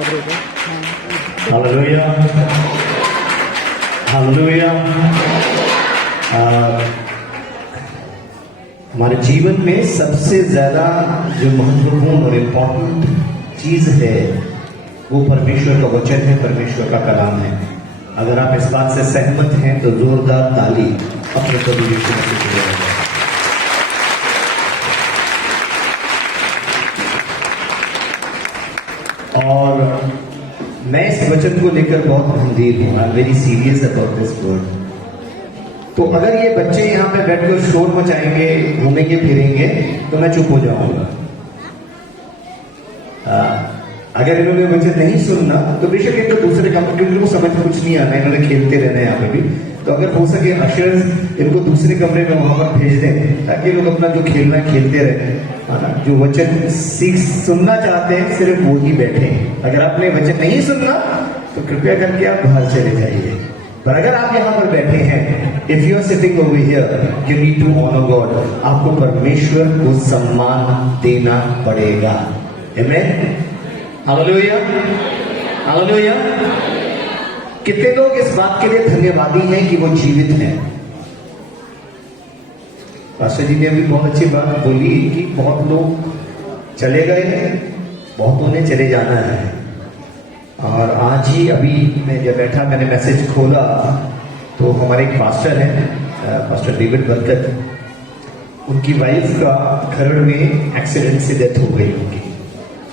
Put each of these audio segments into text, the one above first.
Hallelujah, hallelujah. हमारे जीवन में सबसे ज्यादा जो महत्वपूर्ण और इम्पोर्टेंट चीज है वो परमेश्वर का वचन है, परमेश्वर का कलाम है। अगर आप इस बात से सहमत हैं तो जोरदार ताली अपने प्रभु यीशु मसीह के लिए। और मैं इस वचन को लेकर बहुत गंभीर हूं। I am very serious about this word. तो अगर ये बच्चे यहाँ पे बैठकर शोर मचाएंगे, घूमेंगे फिरेंगे, तो मैं चुप हो जाऊंगा। अगर इन्होंने वचन नहीं सुनना तो बेशक एक तो दूसरे कमरे, क्योंकि इनको समझ कुछ नहीं आना, इन्होंने खेलते रहना है यहाँ पे भी। तो अगर हो सके अशर्स इनको दूसरे कमरे में वहां पर भेज दें ताकि लोग अपना जो खेलना है खेलते रहे। जो वचन सुनना चाहते हैं सिर्फ वो ही बैठे। अगर आपने वचन नहीं सुनना तो कृपया करके आप बाहर चले जाइए। पर अगर आप यहाँ पर बैठे हैं, if you are sitting over here, you need to honour God. आपको परमेश्वर को सम्मान देना पड़ेगा। आमीन, हालेलुया, हालेलुया। कितने लोग इस बात के लिए धन्यवादी हैं कि वो जीवित हैं? पास्टर जी ने अभी बहुत अच्छी बात बोली कि बहुत लोग चले गए हैं, बहुतों ने चले जाना है। और आज ही अभी मैं जब बैठा, मैंने मैसेज खोला तो हमारे एक पास्टर हैं, पास्टर डेविड बरकत, उनकी वाइफ का खरड़ में एक्सीडेंट से डेथ हो गई उनकी।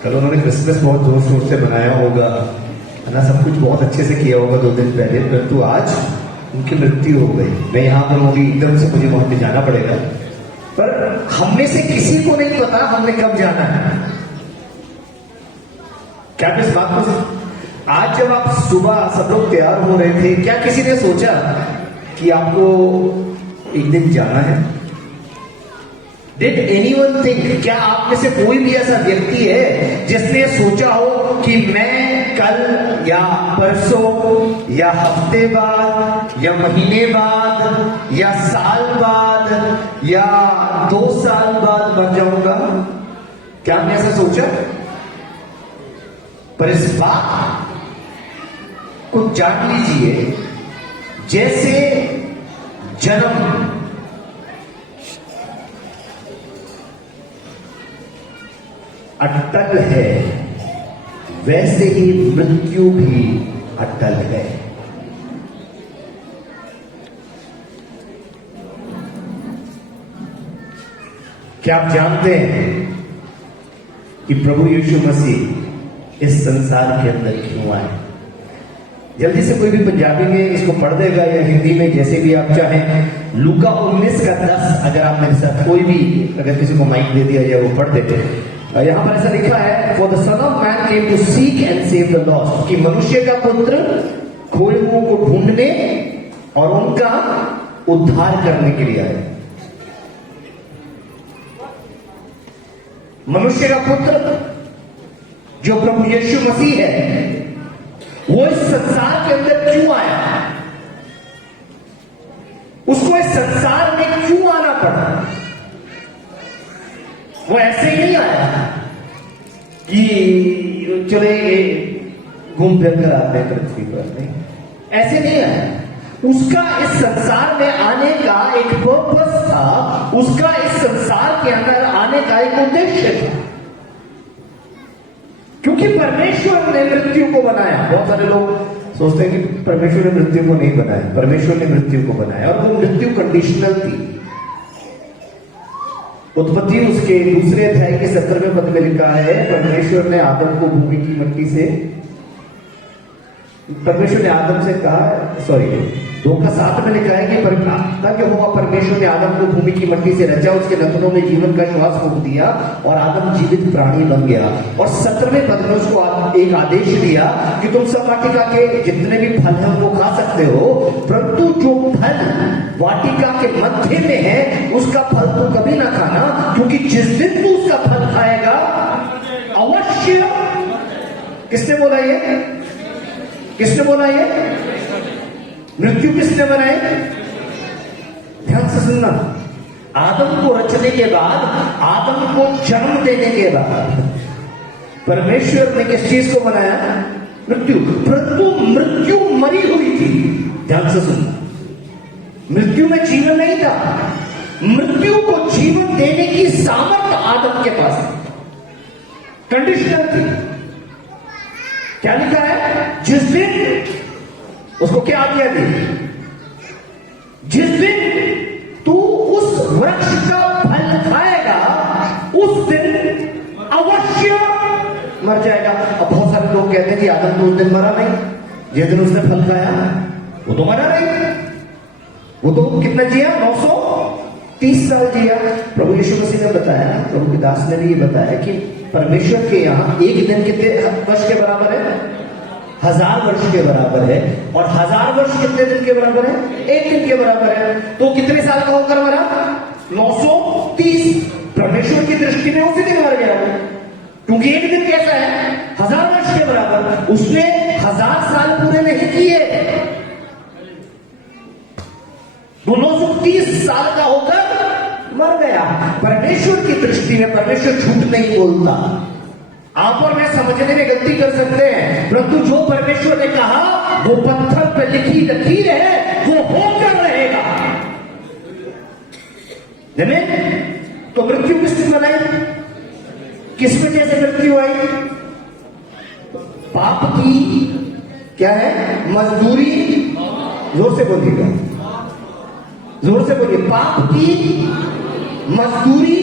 कल उन्होंने क्रिसमस बहुत जोर शोर से मनाया होगा, है ना, सब कुछ बहुत अच्छे से किया होगा 2 दिन पहले, परंतु आज उनकी मृत्यु हो गई। मैं यहाँ पर होगी, एकदम से मुझे वहां पे जाना पड़ेगा। पर हम में से किसी को नहीं पता हमने कब जाना है। क्या इस बात को, आज जब आप सुबह सब लोग तैयार हो रहे थे, क्या किसी ने सोचा कि आपको एक दिन जाना है? Did anyone think, क्या आप में से कोई भी ऐसा व्यक्ति है जिसने सोचा हो कि मैं कल या परसों या हफ्ते बाद या महीने बाद या साल बाद या 2 साल बाद मर जाऊंगा? क्या आपने ऐसा सोचा? पर इस बात को जान लीजिए, जैसे जन्म अटल है वैसे ही मृत्यु भी अटल है। क्या आप जानते हैं कि प्रभु यीशु मसीह इस संसार के अंदर क्यों आए? जल्दी से कोई भी पंजाबी में इसको पढ़ देगा या हिंदी में, जैसे भी आप चाहें। लूका 19 का 10, अगर आप मेरे साथ कोई भी, अगर किसी को माइक दे दिया जाए वो पढ़ देते। यहां पर ऐसा लिखा है, for the son of man came to seek and save the lost, कि मनुष्य का पुत्र खोए हुओं को ढूंढने और उनका उद्धार करने के लिए आए। मनुष्य का पुत्र जो प्रभु यीशु मसीह है, वो इस संसार के अंदर क्यों आया? उसको इस संसार में क्यों आना पड़ा? वो ऐसे ही नहीं आया कि चले घूम फिर कर आते हैं पृथ्वी पर, नहीं, ऐसे नहीं आया। उसका इस संसार में आने का एक पर्पस था, उसका इस संसार के अंदर आने का एक उद्देश्य था। क्योंकि परमेश्वर ने मृत्यु को बनाया। बहुत सारे लोग सोचते हैं कि परमेश्वर ने मृत्यु को नहीं बनाया। परमेश्वर ने मृत्यु को बनाया, और वो मृत्यु कंडीशनल थी। उत्पत्ति उसके 2 अध्याय के 17वें पद में लिखा है, परमेश्वर ने आदम को भूमि की मिट्टी से, परमेश्वर ने आदम से कहा, 2:7 में लिखा है कि तब यहोवा परमेश्वर ने आदम को भूमि की मिट्टी से रचा, उसके नथनों में जीवन का श्वास फूंक दिया और आदम जीवित प्राणी बन गया। और 17वें पद में उसको एक आदेश दिया कि तुम सब वाटिका के जितने भी फल हैं वो खा सकते हो, परंतु जो फल वाटिका के मध्य में है उसका फल तो कभी ना खाना, क्योंकि जिस दिन तू उसका फल खाएगा अवश्य। किसने बोला ये? किसने बोला ये? मृत्यु किसने बनाई? ध्यान से सुनना। आदम को रचने के बाद, आदम को जन्म देने के बाद, परमेश्वर ने किस चीज को बनाया? मृत्यु। परंतु मृत्यु मरी हुई थी। ध्यान से सुन, मृत्यु में जीवन नहीं था। मृत्यु को जीवन देने की सामर्थ्य आदम के पास कंडीशनल थी। क्या लिखा है? जिस दिन उसको क्या आज्ञा दी? जिस दिन तू उस वृक्ष का फल खाएगा उस दिन अवश्य मर जाएगा। अब बहुत सारे लोग कहते हैं कि आदम तो उस दिन मरा नहीं, जिस दिन उसने फल खाया वो तो मरा नहीं। वो तो कितना जिया? 930 साल जिया। प्रभु यीशु मसीह ने बताया, प्रभु के दास ने भी ये बताया कि परमेश्वर के यहां एक दिन कितने वर्ष के बराबर है? 1000 वर्ष के बराबर है। और 1000 वर्ष कितने दिन के बराबर है? एक दिन के बराबर है। तो कितने साल का होकर मरा? 930। परमेश्वर की दृष्टि में उसी दिन मर गया, क्योंकि एक दिन कैसा है? 1000 वर्ष के बराबर। उसने 1000 साल पूरे नहीं किए, वो 930 साल का होकर मर गया। परमेश्वर की दृष्टि में परमेश्वर झूठ नहीं बोलता। आप और मैं समझने में गलती कर सकते हैं, परंतु जो परमेश्वर ने कहा वो पत्थर पर लिखी लकीर है, वो होकर रहेगा। तो मृत्यु किसने बनाई? किस वजह से मृत्यु आई? पाप की क्या है? मजदूरी। जोर से बोलिएगा, जोर से बोलिए। पाप की मजदूरी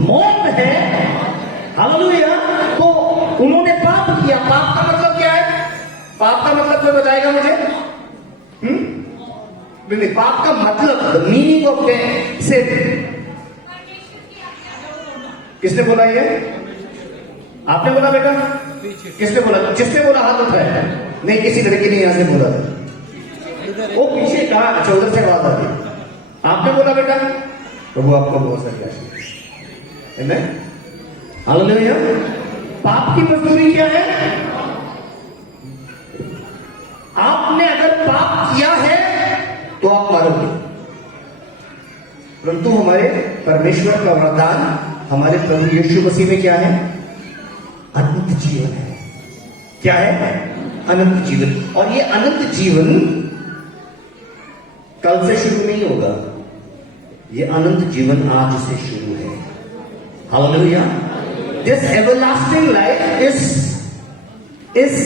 मौत है। हालेलुया। तो उन्होंने पाप किया। पाप का मतलब क्या है? पाप का मतलब कोई बताएगा मुझे? पाप का मतलब, द मीनिंग ऑफ सिन। किसने बोला ये? आपने बोला बेटा? किसने बोला? जिसने बोला हाथ उठाया। नहीं, किसी लड़की ने यहां से बोला था। वो पीछे कहा, अच्छा उधर से आवाज आती। आपने बोला बेटा? प्रभु आपका बहुत सारी आशीष। हालेलुया। पाप की मजदूरी क्या है? आपने अगर पाप किया है तो आप मरोगे, परंतु हमारे परमेश्वर का वरदान हमारे प्रभु यीशु मसीह में क्या है? अनंत जीवन है। क्या है? अनंत जीवन। और ये अनंत जीवन कल से शुरू नहीं होगा, ये अनंत जीवन आज से शुरू है। Hallelujah. This everlasting life is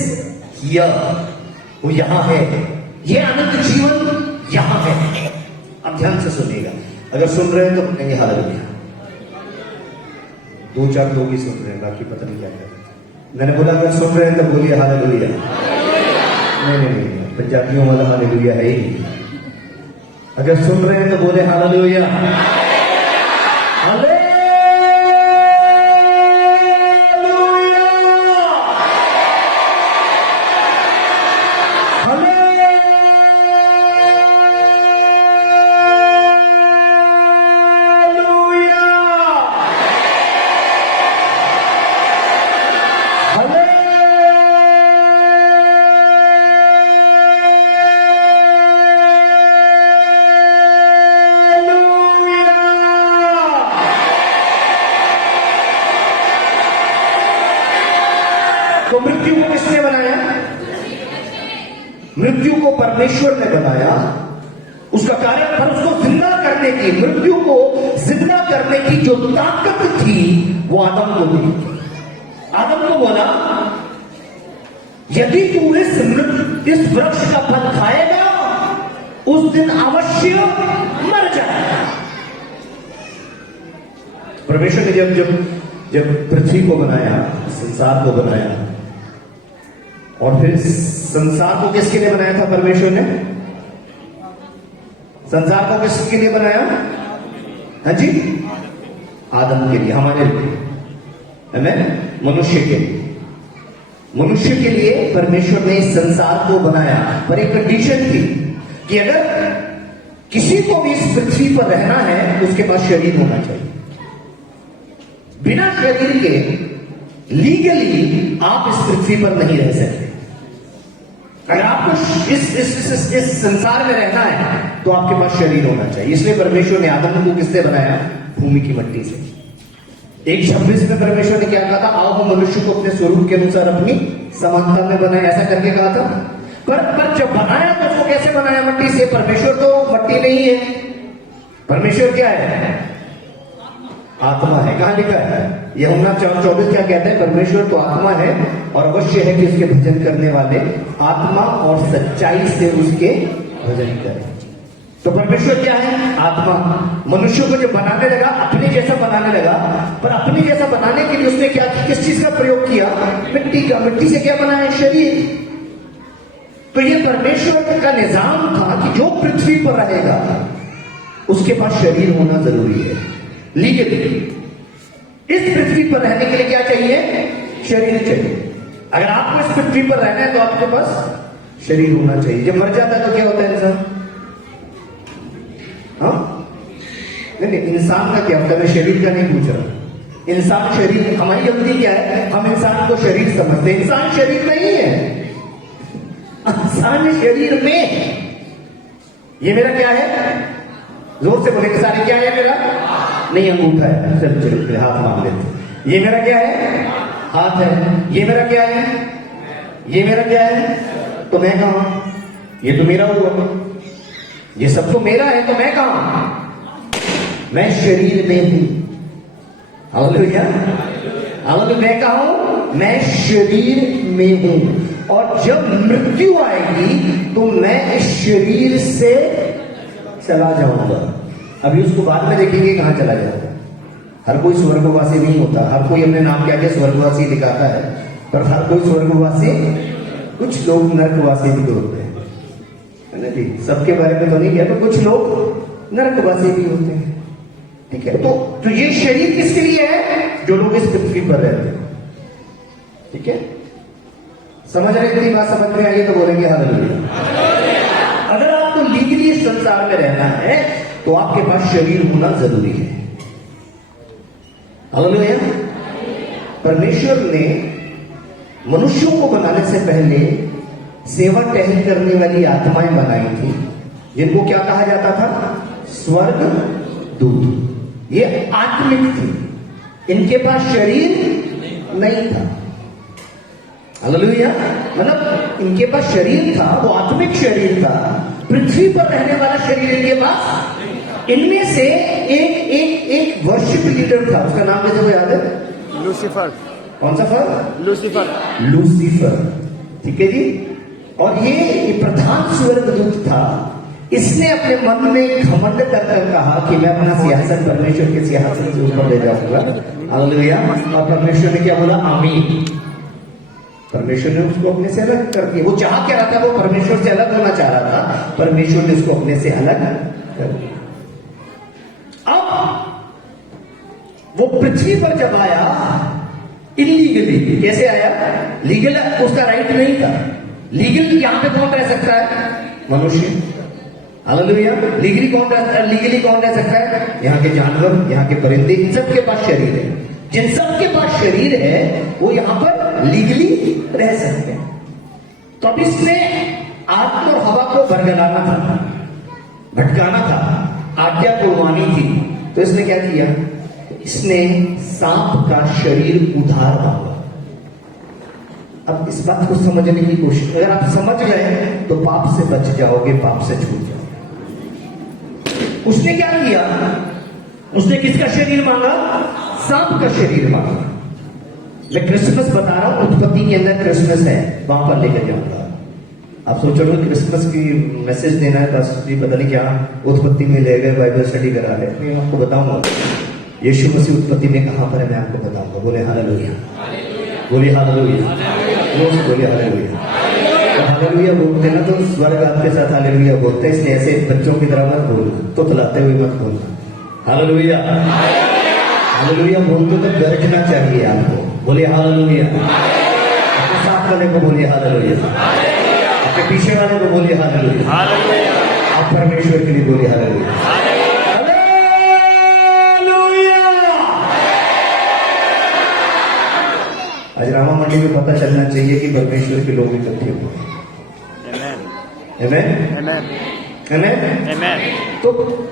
here, वो यहां है। ये अनंत जीवन यहां है। अब ध्यान से सुनिएगा, अगर सुन रहे हैं तो कहेंगे हालेलुया। 2-4 लोग ही सुन रहे हैं, बाकी पता नहीं क्या कर रहे। मैंने बोला अगर सुन रहे हैं तो बोलिए हालेलुया। नहीं, पंजाबियों वाला हालेलुया है ही नहीं। अगर सुन रहे हैं तो बोले हालेलुया। हालेलुया। तो मृत्यु को किसने बनाया? मृत्यु को परमेश्वर ने बनाया। उसका कारण पर उसको जिंदा करने की, मृत्यु को जिंदा करने की जो ताकत थी वो आदम को दी। आदम को बोला यदि तू इस वृक्ष का फल खाएगा उस दिन अवश्य मर जाएगा। परमेश्वर ने जब पृथ्वी को बनाया, संसार को बनाया, और फिर संसार को किसके लिए बनाया था परमेश्वर ने? संसार को किसके लिए बनाया? हाँ जी, आदम के लिए, हमारे लिए, है ना? मनुष्य के लिए। मनुष्य के लिए परमेश्वर ने इस संसार को बनाया, पर एक कंडीशन थी कि अगर किसी को भी इस पृथ्वी पर रहना है उसके पास शरीर होना चाहिए। बिना शरीर के लीगली आप इस पृथ्वी पर नहीं रह सकते। अगर आपको इस संसार में रहना है तो आपके पास शरीर होना चाहिए। इसलिए परमेश्वर ने आदम को किससे बनाया? भूमि की मट्टी से। एक 26 में परमेश्वर ने क्या कहा था? आओ हम मनुष्य को अपने स्वरूप के अनुसार अपनी समानता में बनाए, ऐसा करके कहा था। पर जब बनाया तो उसको कैसे बनाया? मट्टी से। परमेश्वर तो मट्टी नहीं है, परमेश्वर क्या है? आत्मा है। कहां लिखा है? यूहन्ना 4:24 क्या कहता है? परमेश्वर तो आत्मा है और अवश्य है कि उसके भजन करने वाले आत्मा और सच्चाई से उसके भजन करें। तो परमेश्वर क्या है? आत्मा। मनुष्य को जब बनाने लगा, अपने जैसा बनाने लगा, पर अपने जैसा बनाने के लिए उसने क्या, किस चीज का प्रयोग किया? मिट्टी का। मिट्टी से क्या बनाया? शरीर। तो ये परमेश्वर का निजाम था कि जो पृथ्वी पर रहेगा उसके पास शरीर होना जरूरी है। लीगली इस पृथ्वी पर रहने के लिए क्या चाहिए? शरीर चाहिए। अगर आपको इस पृथ्वी पर रहना है तो आपके पास शरीर होना चाहिए। जब मर जाता है तो क्या होता है इंसान? हाँ नहीं, इंसान का क्या होता है? मैं शरीर का नहीं पूछ रहा। इंसान शरीर, हमारी गलती क्या है? हम इंसान को शरीर समझते हैं। इंसान शरीर नहीं है, इंसान शरीर में। ये मेरा क्या है? जोर से बोलेंगे सारे, क्या है मेरा? नहीं, अंगूठा है। चल चल हाथ मांग लेते। ये मेरा क्या है? हाथ है। ये मेरा क्या है? ये मेरा क्या है? तो मैं कहां? ये तो मेरा हुआ। ये सब तो मेरा है, तो मैं कहां? मैं शरीर में हूं। हालेलुया। हालेलुया। मैं कहां हूं? मैं शरीर में हूं। और जब मृत्यु आएगी तो मैं इस शरीर से चला जाऊंगा। अभी उसको बाद में देखेंगे कहां चला जाएगा। हर कोई स्वर्गवासी नहीं होता। हर कोई अपने नाम के आगे स्वर्गवासी दिखाता है, पर हर कोई स्वर्गवासी, कुछ लोग नरकवासी भी होते हैं, है ना जी। सबके बारे में तो नहीं किया, तो कुछ लोग नरकवासी भी होते हैं। ठीक है, तो ये शरीर किसके लिए है? जो लोग इस पृथ्वी पर रहते हैं। ठीक है, समझ रहे? इतनी बात समझ में आई तो बोलेंगे हालेलुया। अगर आपको लीगली इस संसार में रहना है तो आपके पास शरीर होना जरूरी है। हालेलुया। परमेश्वर ने मनुष्यों को बनाने से पहले सेवा टहल करने वाली आत्माएं बनाई थी, जिनको क्या कहा जाता था? स्वर्ग दूत। ये आत्मिक थी, इनके पास शरीर नहीं था। हालेलुया। मतलब इनके पास शरीर था, वो आत्मिक शरीर था, पृथ्वी पर रहने वाला शरीर इनके पास। इनमें से एक वर्शिप लीडर था, उसका नाम कैसे को याद है? लूसीफर। कौन सा फल? लूसीफर। लूसीफर। ठीक है जी। और ये प्रधान स्वर्गदूत था। इसने अपने मन में घमंड करकर कहा कि मैं अपना सिंहासन परमेश्वर के सिंहासन से ऊपर ले जाऊंगा। हालेलुया। और परमेश्वर ने क्या बोला? आमीन। परमेश्वर ने उसको अपने से अलग कर दिया। वो चाह क्या रहा था? वो परमेश्वर से अलग होना चाह रहा था, परमेश्वर ने उसको अपने से अलग कर दिया। अब वो पृथ्वी पर जब आया इलीगली, कैसे आया? लीगल उसका राइट नहीं था। लीगल यहां पे कौन रह सकता है? मनुष्य। हालेलुया। लीगली कौन रह सकता है? यहाँ के जानवर, यहाँ के परिंदे, इन सबके पास शरीर है। जिन सबके पास शरीर है वो यहां पर लीगली रह सकते हैं। तो अब इसने आदम और हवा को बरगलाना था, भटकाना था, आज्ञा तोड़वानी थी। तो इसने क्या किया? इसने सांप का शरीर उधार मांगा। अब इस बात को समझने की कोशिश, अगर आप समझ गए तो पाप से बच जाओगे, पाप से छूट जाओगे। उसने क्या किया? उसने किसका शरीर मांगा? सांप का शरीर मांगा। मैं क्रिसमस बता रहा हूं, उत्पत्ति के अंदर क्रिसमस है, वहां पर लेकर जाऊंगा। आप सोचोगे क्रिसमस की मैसेज देना है, बस जी पता नहीं क्या उत्पत्ति में ले गए, बाइबल स्टडी करा रहे। मैं आपको बताऊंगा यीशु मसीह उत्पत्ति में कहां पर है, मैं आपको बताऊंगा। बोले हालेलुया, बोले हालेलुया, बोले हालेलुया। तो हालेलुया बोलते ना तो स्वर्ग आपके साथ हालेलुया बोलते हैं, इसलिए ऐसे बच्चों की तरह मत बोल, तो तलाते हुए मत बोलना। हालेलुया, हालेलुया बोलते तो गरजना चाहिए आपको। बोले हालेलुया। अपने साथ वाले को बोलिए हालेलुया, अपने पीछे वाले को बोलिए हालेलुया, आप परमेश्वर के लिए बोलिए हालेलुया। आज रामा मंडी में पता चलना चाहिए कि परमेश्वर के लोग इकट्ठे हुए हैं। तो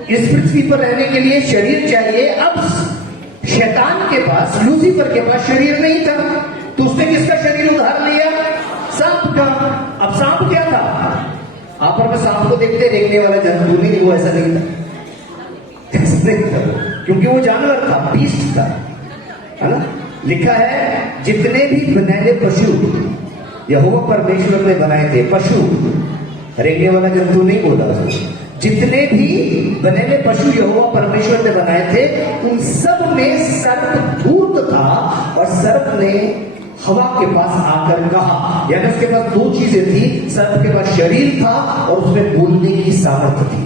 इस पृथ्वी पर रहने के लिए शरीर चाहिए। अब शैतान के पास, लूसीफर के पास शरीर नहीं था, तो उसने किसका शरीर उधार लिया? सांप का। अब सांप क्या था? आप और मैं सांप को देखते रेंगने वाला जंतु नहीं, वो ऐसा नहीं था, ऐसा नहीं था, क्योंकि वो जानवर था, बीस्ट था, है ना। लिखा है जितने भी बनैले पशु यहोवा परमेश्वर ने बनाए थे, पशु, रेंगने वाला जंतु नहीं बोला, जितने भी बनेले पशु यहोवा परमेश्वर ने बनाए थे उन सब में सर्प धूर्त था, और सर्प ने हवा के पास आकर कहा, यानी उसके पास दो चीजें थी, सर्प के पास शरीर था और उसमें बोलने की सामर्थ्य थी,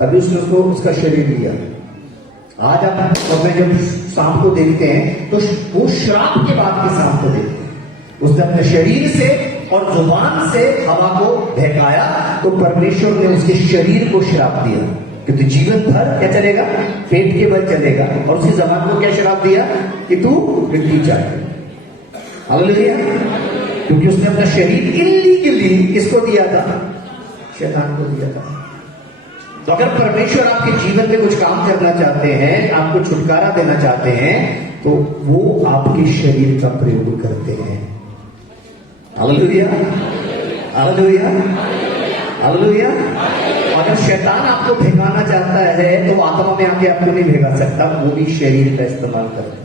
तभी उसने उसको उसका शरीर लिया। आज आप जब सांप को देखते हैं तो वो श्राप के बाद के सांप को देखते हैं, उसने अपने शरीर से और जुबान से हवा को बहकाया, तो परमेश्वर ने उसके शरीर को श्राप दिया कि तू जीवन भर क्या चलेगा? पेट के बल चलेगा। और उसी जबान को क्या श्राप दिया कि तू मिट्टी चाहे। हालेलुया। क्योंकि उसने अपना शरीर इल्लीगली किसको दिया था? शैतान को दिया था। तो अगर परमेश्वर आपके जीवन में कुछ काम करना चाहते हैं, आपको छुटकारा देना चाहते हैं, तो वो आपके शरीर का प्रयोग करते हैं। Hallelujah, hallelujah, hallelujah. अगर शैतान आपको भगाना चाहता है तो आत्मा में आके आपको नहीं भगा सकता, वो भी शरीर का इस्तेमाल करता है।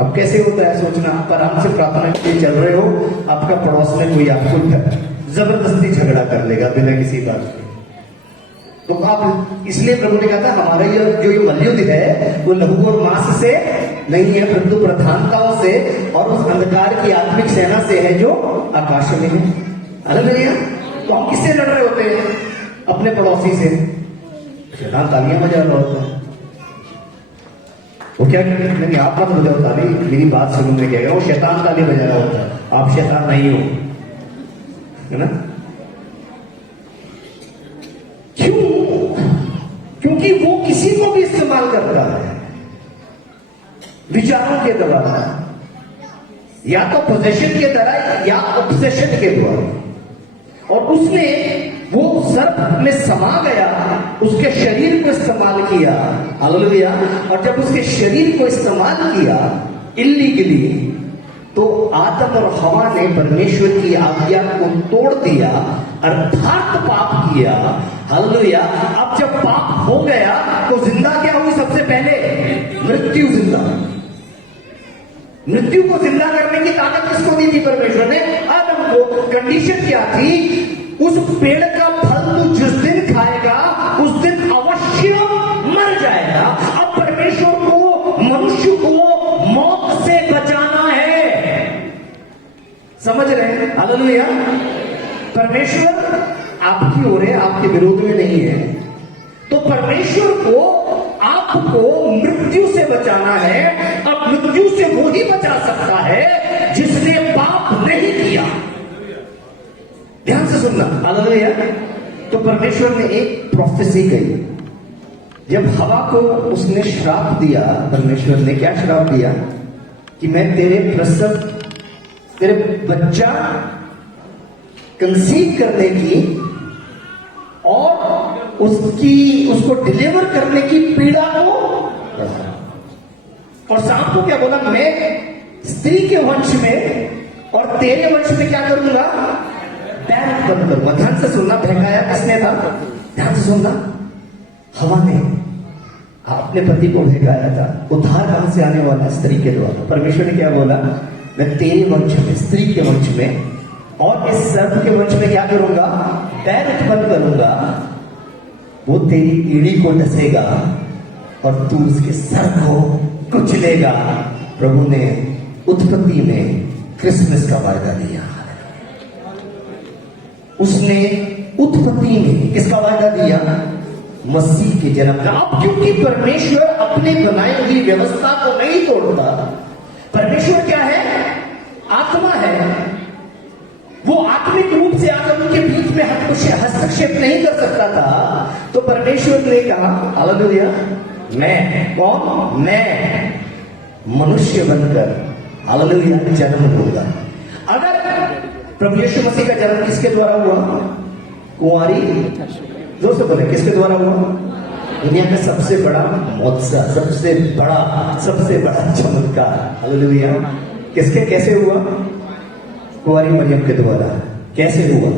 अब कैसे होता है सोचना, आप आराम से प्रार्थना के चल रहे हो, आपका पड़ोस में कोई आपको जबरदस्ती झगड़ा कर लेगा बिना किसी बात के, तो आप, इसलिए प्रभु ने कहा था हमारा ये जो ये मलयुद्ध है वो लहू और मांस से नहीं है, परंतु प्रधानताओं से और उस अंधकार की आत्मिक सेना से है जो आकाश में है। हालेलुया। तो हम किससे लड़ रहे होते हैं? अपने पड़ोसी से। शैतान तालियां बजा रहा होता है, वो क्या नहीं, आप मत बजाओ ताली, मेरी बात सुनो, मैं कह रहा हूं, शैतान ताली बजा रहा होता है, आप शैतान नहीं हो, है ना। क्यों? क्योंकि वो किसी को भी इस्तेमाल करता है विचारों के द्वारा, या तो पोजेशन के द्वारा या ऑब्सेशन के द्वारा, और उसने वो सर्प में समा गया, उसके शरीर को इस्तेमाल किया। हालेलुया। और जब उसके शरीर को इस्तेमाल किया इल्लीगली, तो आदम और हवा ने परमेश्वर की आज्ञा को तोड़ दिया, अर्थात पाप किया। हालेलुया। अब जब पाप हो गया तो जिंदा क्या हुई? सबसे पहले मृत्यु जिंदा। मृत्यु को जिंदा करने की ताकत किसको दी थी? परमेश्वर ने आदम को। कंडीशन क्या थी? उस पेड़ का फल तू जिस दिन खाएगा उस दिन अवश्य मर जाएगा। अब परमेश्वर को, मनुष्य को मौत से बचाना है। समझ रहे हैं? हालेलुया। परमेश्वर आपकी ओर है, आपके विरोध में नहीं है। तो परमेश्वर को आपको मृत्यु से बचाना है। अब मृत्यु से वो ही बचा सकता है जिसने पाप नहीं किया। ध्यान से सुनना। हालेलुया। तो परमेश्वर ने एक प्रोफेसी कही। जब हवा को उसने श्राप दिया, परमेश्वर ने क्या श्राप दिया? कि मैं तेरे प्रसव, तेरे बच्चा कंसीव करने की और उसको डिलीवर करने की पीड़ा को, और सांप को क्या बोला? मैं स्त्री के वंश में और तेरे वंश में क्या करूंगा? पैर उत्पन्न करूंगा। ध्यान से सुनना। बहकाया किसने था? ध्यान से सुनना। हवा ने अपने पति को बहकाया था। उद्धार कहां से आने वाला? स्त्री के द्वारा। परमेश्वर ने क्या बोला? मैं तेरे वंश में, स्त्री के वंश में और इस सर्प के वंश में क्या करूंगा? पैर उत्पन्न करूंगा। वो तेरी एड़ी को डसेगा और तू उसके सर को कुचलेगा। प्रभु ने उत्पत्ति में क्रिसमस का वायदा दिया। उसने उत्पत्ति में किसका वायदा दिया? मसीह के जन्म का। अब क्योंकि परमेश्वर अपने बनाई हुई व्यवस्था को नहीं तोड़ता, परमेश्वर क्या है? आत्मा है। वो आत्मिक रूप से आकर उनके बीच में हस्तक्षेप नहीं कर सकता था। तो परमेश्वर ने कहा, हालेलुया, मैं कौन? मैं मनुष्य बनकर, हालेलुया, जन्म होगा। अगर प्रभु यीशु मसीह का जन्म किसके द्वारा हुआ? कुंवारी, जोर से बोले, किसके द्वारा हुआ? दुनिया का सबसे बड़ा मौजज़ा, सबसे बड़ा चमत्कार। हालेलुया। किसके कैसे हुआ? कुंवारी मरियम के द्वारा। कैसे हुआ?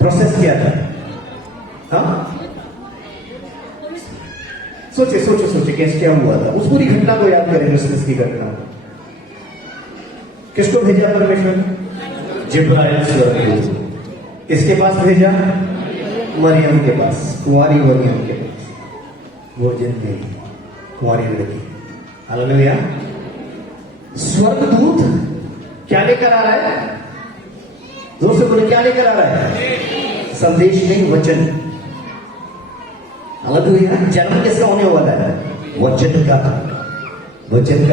प्रोसेस क्या था? हाँ, सोचे कैसे क्या हुआ था? उस पूरी घटना को याद करें, क्रिसमस की घटना। किसको भेजा परमेश्वर? जिब्राइल स्वर्गदूत। किसके पास भेजा? मरियम के पास, कुंवारी मरियम के पास। वो जिंदगी कुंवारी लड़की। हालेलुया। स्वर्गदूत क्या लेकर आ रहा है? जोर से बोले, क्या लेकर आ रहा है? संदेश नहीं, वचन। हालेलुया। जन्म किसका होने वाला है? वचन का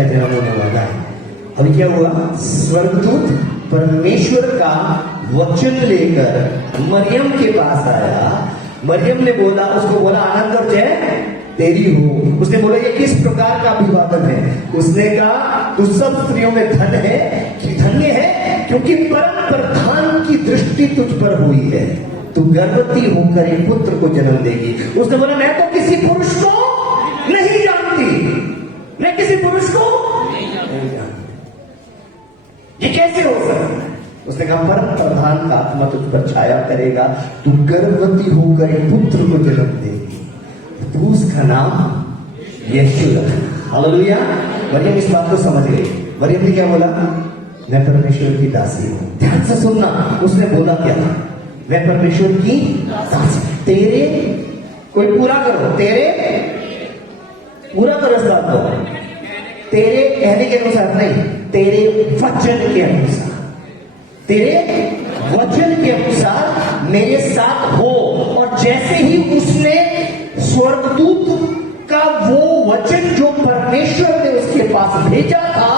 जन्म होने वाला है। अभी क्या हुआ? स्वर्गदूत परमेश्वर का वचन लेकर मरियम के पास आया। मरियम ने बोला, उसको बोला, आनंद और जय तेरी हो। उसने बोला, ये किस प्रकार का अभिवादन है? उसने कहा, तू सब स्त्रियों में धन्य है, क्योंकि परम प्रधान की दृष्टि तुझ पर हुई है। तू गर्भवती होकर एक पुत्र को जन्म देगी। उसने बोला, मैं तो किसी पुरुष को नहीं जानती, मैं किसी पुरुष को नहीं जानती, ये कैसे हो सकता है? उसने कहा, परम प्रधान का आत्मा तुझ पर छाया करेगा, तू गर्भवती होकर एक पुत्र को जन्म देगी, तू उसका नाम यीशु रखना। हालेलुया। मरियम इस बात को समझ गई। मरियम ने क्या बोला? मैं परमेश्वर की दासी हूं। ध्यान से सुनना, उसने बोला क्या? मैं परमेश्वर की दासी। तेरे, कोई पूरा करो, तेरे, पूरा करो इस बात को। तेरे कहने के अनुसार नहीं, तेरे वचन के अनुसार, तेरे वचन के अनुसार मेरे साथ हो। और जैसे ही उसने स्वर्गदूत का वो वचन जो परमेश्वर ने उसके पास भेजा था,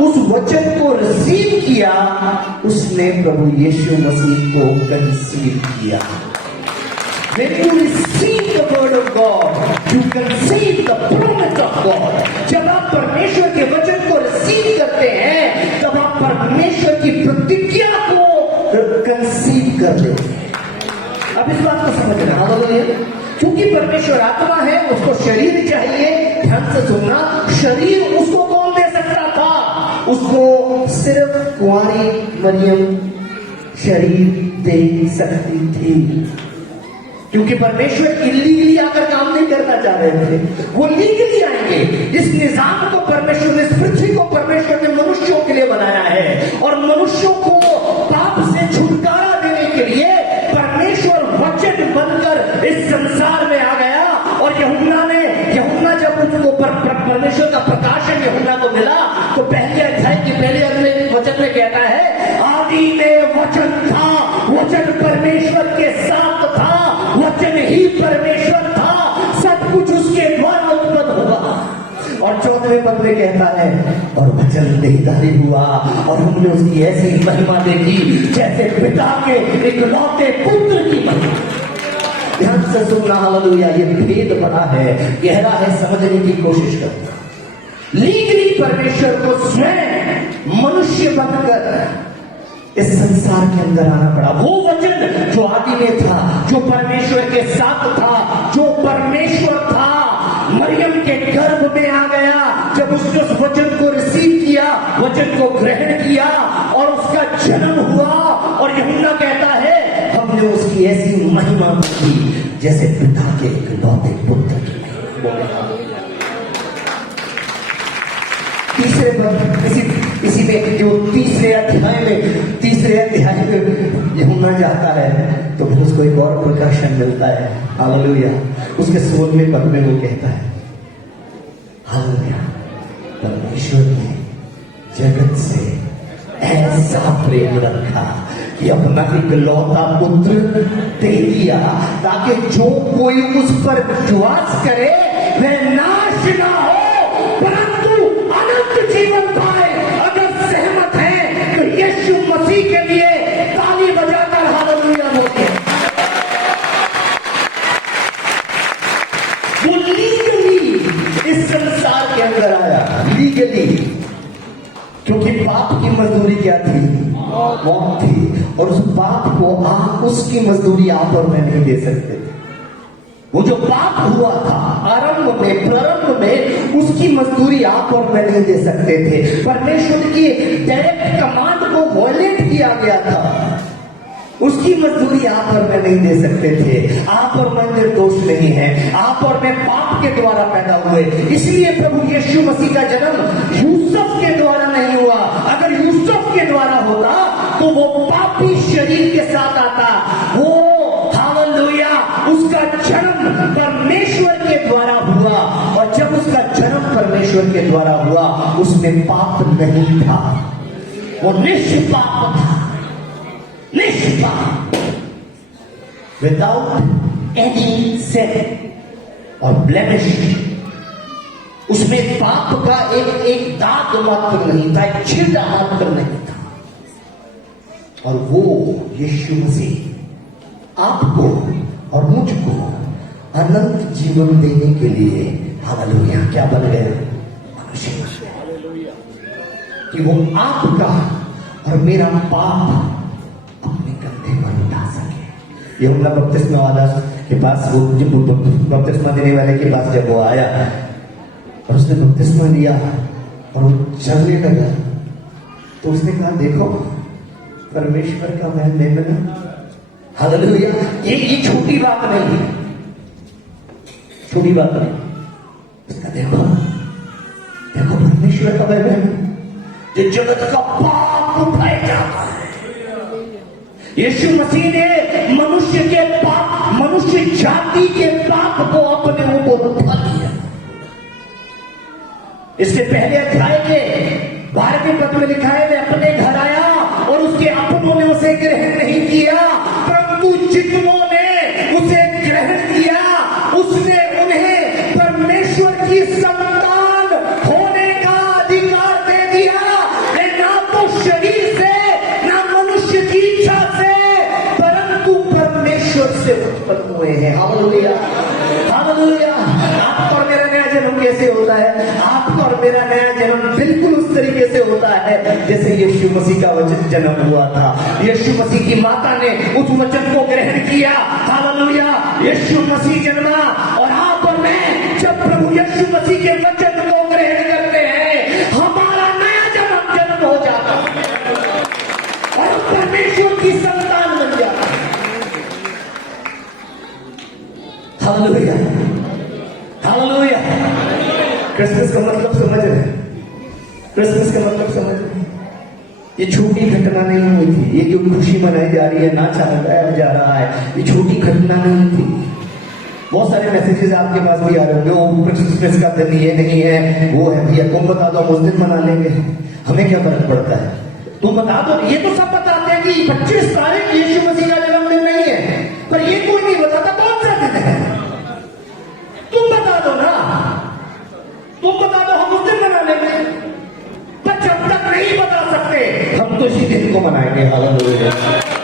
उस वचन को रिसीव किया, उसने प्रभु यीशु मसीह को कंसीव किया। When you receive the word of God, you conceive the promise of God. जब आप परमेश्वर के वचन को रिसीव करते हैं, तब आप परमेश्वर की प्रतिज्ञा को कंसीव कर लेते हैं। अब इस बात को समझना। हालेलुया। क्योंकि परमेश्वर आत्मा है, उसको शरीर चाहिए। ध्यान से सुनना, शरीर उसको कौन दे सकता था? उसको सिर्फ कुंवारी मरियम शरीर दे सकती थी, क्योंकि परमेश्वर इलीगली आकर काम नहीं करना चाह रहे थे, वो लीगली आएंगे। इस निजाम को परमेश्वर ने, इस पृथ्वी को परमेश्वर ने मनुष्यों के लिए बनाया है, और मनुष्यों को पाप से छुटकारा देने के लिए परमेश्वर वचन बनकर इस संसार में आ गया। और यूहन्ना जब उसको परमेश्वर का प्रकाशन यूहन्ना को मिला, तो पहले अध्याय के पहले वचन में कहता है, आदि में वचन था, वचन परमेश्वर के साथ था, वचन ही परमेश्वर था, सब कुछ उसके द्वारा उत्पन्न हुआ। और 14वें पद में कहता है, और वचन देहधारी हुआ, और हमने उसकी ऐसी महिमा देखी जैसे पिता के इकलौते पुत्र की महिमा। ध्यान से सुनना। हालेलुया। ये भेद बड़ा है, गहरा है, समझने की कोशिश करना। लीगली परमेश्वर को स्वयं मनुष्य बनकर इस संसार के अंदर आना पड़ा। वो वचन जो आदि में था, जो परमेश्वर के साथ था, जो परमेश्वर था, मरियम के गर्भ में आ गया। जब उसने उस वचन को रिसीव किया, वचन को ग्रहण किया, और उसका जन्म हुआ। और यूहन्ना कहता है, हमने उसकी ऐसी महिमा देखी जैसे पिता के इकलौते पुत्र की महिमा। तीसरे इसी में जो तीसरे अध्याय में यूहन्ना जाता है, तो फिर उसको एक और प्रकाशन मिलता है। हालेलुया। उसके 16वें पद में वो कहता है, हालेलुया, परमेश्वर ने जगत से ऐसा प्रेम रखा कि अपना इकलौता पुत्र दे दिया, ताकि जो कोई उस पर विश्वास करे वह नाश ना हो, परंतु अनंत जीवन पाए। अगर सहमत हैं तो यीशु मसीह के लिए ताली बजाकर हालेलुया बोलिए। वो लीगली इस संसार के अंदर आया, लीगली, क्योंकि पाप की मजदूरी क्या थी? मौत थी। और उस पाप को आप, उसकी मजदूरी आप और मैं नहीं दे सकते थे। वो जो पाप हुआ था आरंभ में, प्रारंभ में, उसकी मजदूरी आप और मैं नहीं दे सकते थे। परमेश्वर की डायरेक्ट कमांड को वॉयलेट किया गया था, उसकी मजदूरी आप और मैं नहीं दे सकते थे। आप और मैं निर्दोष नहीं है, आप और मैं पाप के द्वारा पैदा हुए। इसलिए प्रभु यीशु मसीह का जन्म यूसुफ के द्वारा नहीं हुआ। अगर यूसुफ के द्वारा होता तो वो पापी शरीर के साथ आता। वो हालेलुया, उसका जन्म परमेश्वर के द्वारा हुआ, और जब उसका जन्म परमेश्वर के द्वारा हुआ उसमें पाप नहीं था, वो निष्पाप था, निष्पाप, विदाउट एनी सिन और ब्लेमिश। उसमें पाप का एक दाग मात्र नहीं था, एक छींटा मात्र नहीं था। और वो यीशु मसीह आपको और मुझको अनंत जीवन देने के लिए हालेलुया क्या बन गए? मनुष्य कि वो आपका और मेरा पाप अपने कंधे पर उठा सके। यूहन्ना बपतिस्मा वाला के पास, वो जब बपतिस्मा देने वाले के पास जब वो आया और उसने बपतिस्मा लिया और वो चलने लगा, तो उसने कहा देखो परमेश्वर का महल ले बना। हालेलुया, ये छोटी बात नहीं है, छोटी बात नहीं। उसका देखो देखो परमेश्वर का महल जो जगत का पाप उठाए जाता है। यीशु मसीह ने मनुष्य के पाप, मनुष्य जाति के पाप को अपने ऊपर उठा लिया। इसके पहले अध्याय के 12वें पद में लिखा है, मैं अपने घर आया और उसके अपनों ने उसे ग्रहण नहीं किया, परंतु जितनों ने उसे ग्रहण किया उसने उन्हें परमेश्वर की संतान होने का अधिकार दे दिया। ना तो शरीर से, ना मनुष्य की इच्छा से, परंतु परमेश्वर से उत्पन्न हुए हैं। Hallelujah, hallelujah. आपका और मेरा नया जन्म कैसे होता है? आपका और मेरा नया जन्म बिल्कुल उस तरीके से होता है जैसे यीशु मसीह का वचन जन्म हुआ था। यीशु मसीह की माता ने उस वचन को ग्रहण किया। हालेलुया, यीशु मसीह जन्मा, और आप और मैं जब प्रभु यीशु मसीह के वचन को ग्रहण करते हैं हमारा नया जन्म हो जाता और परमेश्वर की संतान बन जाता। Hallelujah, hallelujah. क्रिसमस का मतलब समझ रहे हैं? क्रिसमस का मतलब समझ रहे हैं? ये छोटी घटना नहीं हुई थी। ये जो खुशी मनाई जा रही है, नाचा गाया जा रहा है, ये छोटी घटना नहीं थी। बहुत सारे मैसेजेस आपके पास भी आ रहे होंगे, वो क्रिसमस का दिन ये नहीं है, वो है भैया तुम बता दो, उस दिन मना लेंगे, हमें क्या फर्क पड़ता है? तुम बता दो। ये तो सब बताते हैं कि 25 तारीख यीशु मसीह का जन्मदिन नहीं है, पर ये कोई नहीं बताता कौन सा दिन है। तुम बता दो ना, तुम बता दो, हम उस दिन मना लेंगे। पर जब तक नहीं बता सकते हम तो इसी दिन को मनाएंगे। Hallelujah,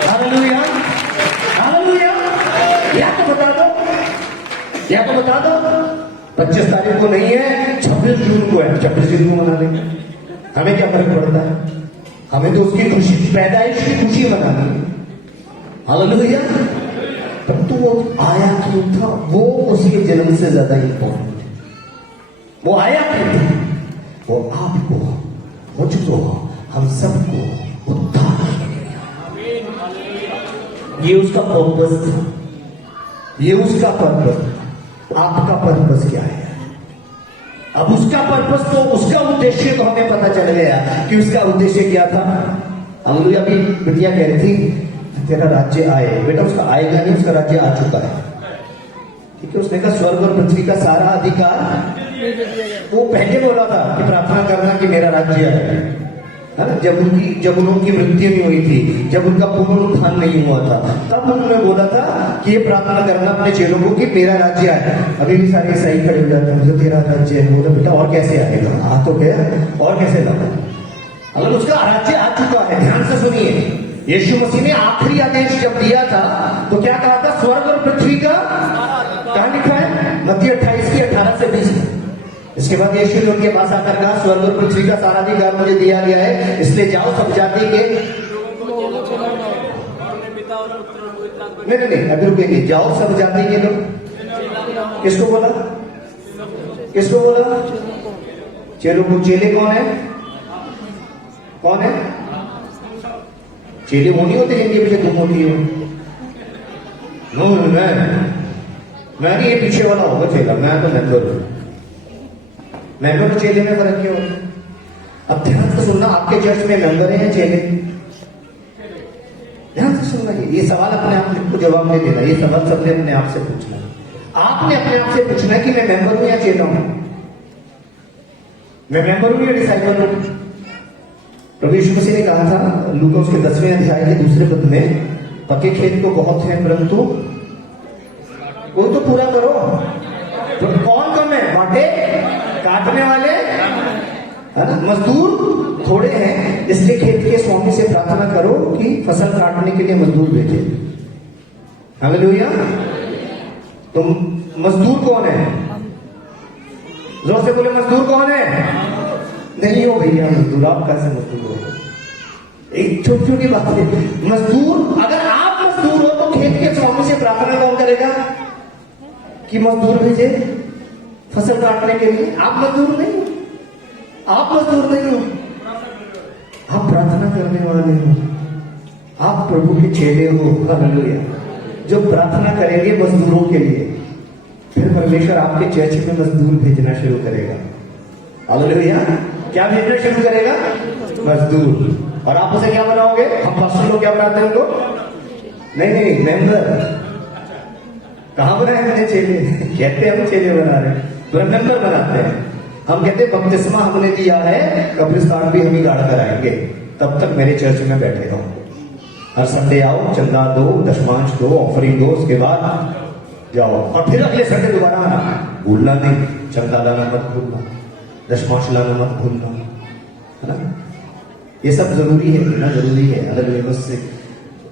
hallelujah, hallelujah. या तो बता दो, या तो बता दो 25 तारीख को नहीं है, 26 जून को है, 26 जून को मना लेंगे, हमें क्या फर्क पड़ता है? हमें तो उसकी खुशी, पैदाइश की खुशी मनानी है। हालेलुया। परंतु वो आया क्यों था? वो उसके जन्म से ज्यादा इंपॉर्टेंट। वो आया क्यों था? वो आपको, मुझको, हम सबको उद्धार किया। ये उसका पर्पस था, ये उसका पर्पस था। आपका पर्पस क्या है? अब उसका पर्पस तो, उसका उद्देश्य तो हमें पता चल गया कि उसका उद्देश्य क्या था। हालेलुया। अभी बिटिया कह रही थी तेरा राज्य आए, बेटा उसका आएगा नहीं, उसका राज्य आ चुका है। ठीक है, उसने कहा स्वर्ग और पृथ्वी का सारा अधिकार, वो पहले बोला था कि प्रार्थना करना कि मेरा राज्य आए, है ना? जब उनकी मृत्यु नहीं हुई थी, जब उनका पुनरुत्थान नहीं हुआ था, तब उन्होंने बोला था कि ये प्रार्थना करना अपने चेलों को कि मेरा राज्य आए। अभी भी सारे ईसाई खड़े हो जाते हैं, तेरा राज्य है। बोला बेटा और कैसे आएगा? आ तो गया, और कैसे लाओ? अगर उसका राज्य आ चुका है। ध्यान से सुनिए, यीशु मसीह ने आखिरी आदेश जब दिया था तो क्या कहा था? स्वर्ग और पृथ्वी का, कहां लिखा है? मत्ती 28 की 18 से 20। इसके बाद यीशु ने उनके पास आकर कहा स्वर्ग और पृथ्वी का सारा अधिकार मुझे दिया गया है, इसलिए जाओ सब जाति के, नहीं, अभी रुकेंगे, जाओ सब जाति के लोग, किसको बोला? किसको बोला? चेलों को। चेले कौन है? कौन है? चेले वो नहीं होते जिनके पीछे तुम होती हो। नो, मैं नहीं, ये पीछे वाला होगा चेला, मैं तो मेंबर हूं। मेंबर और चेले में फर्क क्या होता है? अब ध्यान से सुनना, आपके चर्च में मेंबर है या चेले? ध्यान से सुनना, ये सवाल अपने आप को जवाब नहीं देना, ये सवाल सबने अपने आप से पूछना। आपने अपने आप से पूछना है कि मैं मेंबर हूं या चेला हूं? मैं मेंबर हूं या डिसाइपल हूं? प्रभु यीशु मसीह ने कहा था लूका उसके 10वें अध्याय के दूसरे पद में, पके खेत तो बहुत है परंतु कोई तो पूरा करो। तो कौन कम है? बांटे काटने वाले, है ना, मजदूर थोड़े हैं, इसलिए खेत के स्वामी से प्रार्थना करो कि फसल काटने के लिए मजदूर भेजे। हालेलुया। तो मजदूर कौन है? जोर से बोले, मजदूर कौन है? नहीं हो भैया मजदूर, आप कैसे मजदूर हो? एक छोटी छोटी बात है। मजदूर, अगर आप मजदूर हो तो खेत के स्वामी से प्रार्थना कौन करेगा कि मजदूर भेजे फसल काटने के लिए? आप मजदूर नहीं हो, आप मजदूर नहीं हो, आप प्रार्थना करने वाले हो, आप प्रभु के चेले हो। हालेलुया। जो प्रार्थना करेंगे मजदूरों के लिए, फिर परमेश्वर आपके चर्च में मजदूर भेजना शुरू करेगा। हालेलुया। क्या भेजना शुरू करेगा? मजदूर। और आप उसे क्या बनाओगे? हम पास्टर लोग क्या बनाते हैं उनको? नहीं, मेंबर। कहां बनाए हमने चेले? कहते हैं हम चेले बना रहे हैं, तो मेंबर बनाते हैं। हम कहते हैं बपतिस्मा हमने दिया है, कब्रिस्तान भी हम ही गाड़ कर आएंगे, तब तक मेरे चर्च में बैठे रहो। हर संडे आओ, चंदा दो, दशमांश दो, ऑफरिंग दो, उसके बाद जाओ, और फिर अगले संडे दोबारा आना। भूलना नहीं, चंदा लाना मत भूलना, दशमांश लाना मत भूलना, है ना। ये सब जरूरी है ना, जरूरी है अलग लेवल से।